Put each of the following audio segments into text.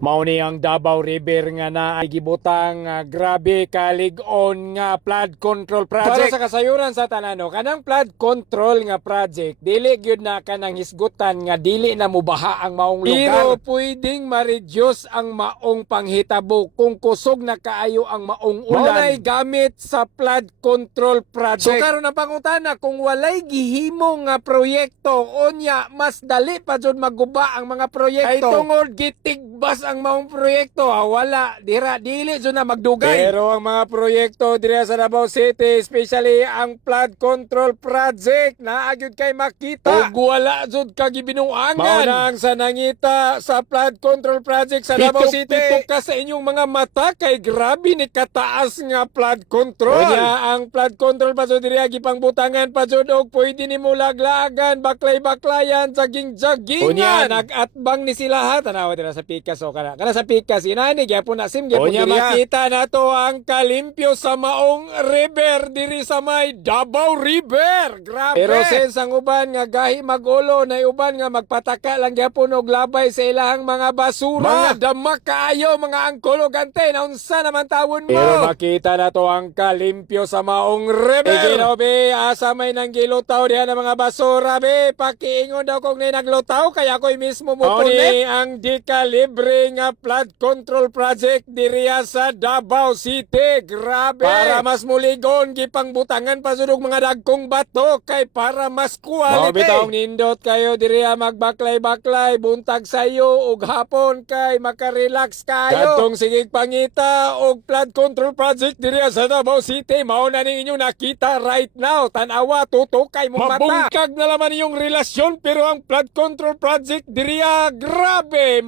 Mao ni ang Davao River nga na gibutang nga grabe kalig-on nga flood control project. Para sa kasayuran sa tanano, kanang flood control nga project dili gyud na kanang hisgutan nga dili na mubaha ang maong lugar. Pero pwedeng ma-reduce ang maong panghitabo kung kusog na kaayo ang maong ulan. Maunay gamit sa flood control project. So karon ang pangutana kung walay gihimo nga proyekto unya mas dali pa jud maguba ang mga proyekto. Ay tungod gitigbas ang maong proyekto ha, wala dira dili jud na magdugay. Pero ang mga proyekto dira sa Davao City, especially ang flood control project na agyud kay makita. Ug wala jud ka gibinuangan. Mao na ang sa nangita sa flood control project sa Davao City. Pitok ka sa inyong mga mata kay grabe ni kataas nga flood control. Unya ang flood control pa jud diri gipang butangan pa jud og pwede nimo laglagan, baklay-baklayan, jaging-jagingan. Unya nagatbang ni sila ha tanawa dira sa pikas o kana. Kana sa pikas inani gyapon na sim gyapon Unya makita nato ang kalimpyo sa maong river diri sa may Davao River. Grabe. Pero since ang uban nga gahi magulo na uban nga magpataka lang gyapon og labay sa ilahang mga basura. Mga dama kaayo mga angkologante na unsa naman tawon mo. Pero makita na to ang kalimpyo sa maong river. Iginaw be asa may nang gilutaw diha ng mga basura be pakiingon daw kung nay naglutaw kaya ako'y mismo mo Ni ang dikalibre nga flood control project diriya sa Davao City. Grabe. Para mas muligon gipang butangan pa sudog mga dagkong bato kay para mas quality. Mao bitaw nindot kayo diriya magbaklay-baklay buntag sayo ug hapon kay makarelax kayo. Katong sigig pangita og flood control project diriya sa Davao City mao na ning inyo nakita right now. Tanawa tutukay mo mata. Mabungkag na naman yung relasyon pero ang flood control project diriya grabe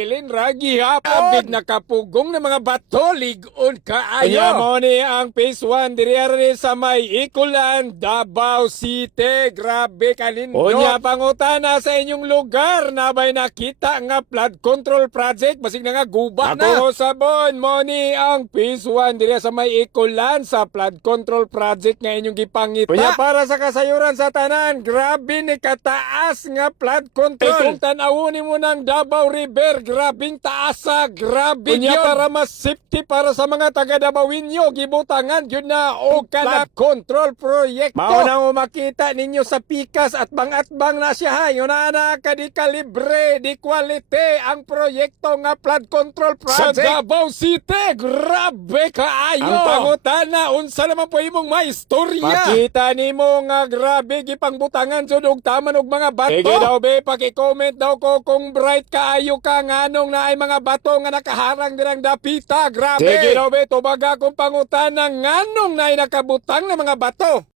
magpabilin ragi hapon. Abig nakapugong na mga bato ligon kaayo. Kaya mo ni ang phase 1 diriya rin sa may Ikulan, Davao City. Grabe kalindot. Unya pangutana sa inyong lugar na bay nakita nga flood control project basig na nga guba na. Ako sabon mo ni ang phase 1 diriya sa may Ikulan sa flood control project nga inyong gipangita. Unya para sa kasayuran sa tanan, grabe ni kataas nga flood control. Kung tanawon mo ng Davao River, grabing taasa, grabe Unya para mas safety para sa mga taga Davao-inyo, gibutangan yun na o flood control project. Mao na mo makita ninyo sa pikas at bangat-bang na siya ha. Yun na na ka di kalibre, di quality ang proyekto nga flood control project. Sa Davao City, grabe kaayo. Ang pangutana, unsa naman po imong maistorya. Pakita nimo nga grabe gipang butangan sud og taman og mga bato. Sige daw be, paki-comment daw ko kung bright kaayo ka nganong na ay mga bato nga nakaharang dirang dapita. Grabe. Sige daw be, tubaga kong pangutana nganong na ay nakabutang na mga bato.